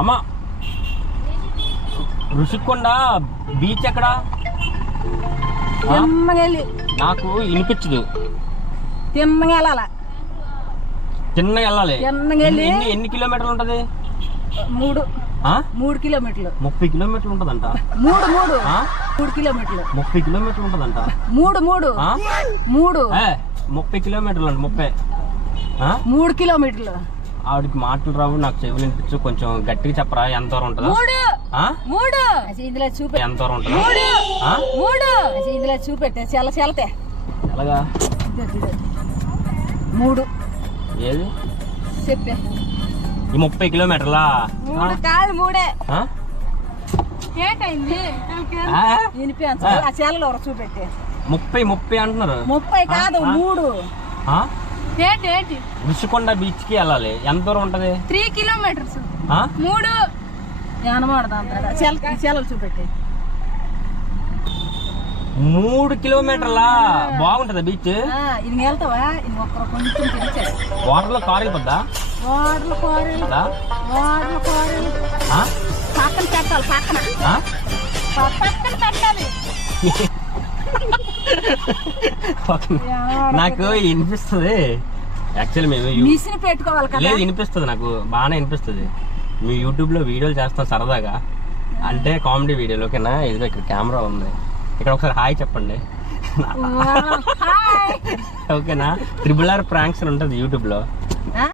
అమ్మా ఋషికొండ బీచ్ ఎక్కడ? నాకు వినిపించదు. చిన్నగా వెళ్ళాలి. ఎన్ని కిలోమీటర్లు ఉంటది? 3 కిలోమీటర్లు. 30 కిలోమీటర్లు ఉంటదంట. 3 కిలోమీటర్లు. 30 కిలోమీటర్లు ఉంటదంట. 30 కిలోమీటర్లు అండి. 3 కిలోమీటర్లు. ఆవిడకి మాటలు రావు, నాకు చెవులు వినిపించు. కొంచెం గట్టిగా చెప్పరా, ఎంత దూరం ఉంటుందా? 3 ఎంత దూరం ఉంటుందా? 3 చూపెట్టే చెల్లతే ఎలాగా? 3 ఏది చెప్పే. ఈ 30 కిలోమీటర్లా? 3 కాదు 3. ఏటైంది చెల్లలో చూపెట్టే. 30 అంటున్నారు. 30 కాదు 3. ఏంటి ఋషికొండ బీచ్ కి వెళ్ళాలి. ఎంత దూరం ఉంటది? 3 కిలోమీటర్స్. 3 చెల్లలు చూపెట్టే. 3 కిలోమీటర్లా? బాగుంటదా బీచ్? ఇది వెళ్తావా? ఇది ఒక్కరు కొంచెం తెలిచాడు. వాటర్ లో కారు వెళ్ళిపోద్దా? పక్కన పెట్టాలి. పక్కన పెట్టాలి. నాకు వినిపిస్తుంది. యాక్చువల్లీ మేము మిషన్ పెట్టుకోవాలి కదా. లేదు, వినిపిస్తుంది నాకు బాగానే వినిపిస్తుంది. మీ యూట్యూబ్ లో వీడియోలు చేస్తాం సరదాగా, అంటే కామెడీ వీడియోలు. ఓకేనా? ఇదిగో ఇక్కడ కెమెరా ఉంది, ఇక్కడ ఒకసారి హాయ్ చెప్పండి. ఓకేనా? RRR ప్రాంక్స్ అని ఉంటుంది యూట్యూబ్ లో.